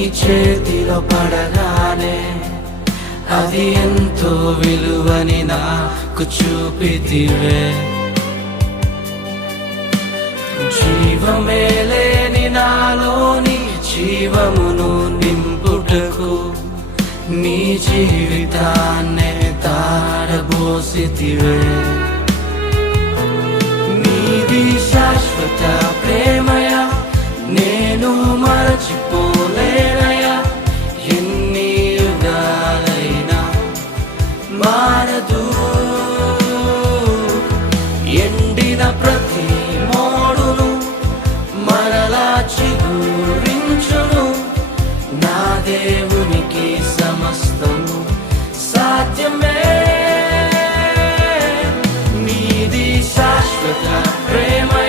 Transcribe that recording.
చేతిలో పడగానే అది ఎంతో విలువని నాకు చూపితివే. జీవమే లేని నాలోని జీవమును నింపుటకు నీ జీవితాన్నే తారబోసితివే. నీది శాశ్వత ప్రేమయ నేను మరచిపోలేనయా. ఎన్ని యుగాలైనా మారదు. ఎండిన ప్రతి మోడును మరలా చిగురించును. నా దేవునికి సమస్తము సాధ్యమే. నీది శాశ్వత ప్రేమ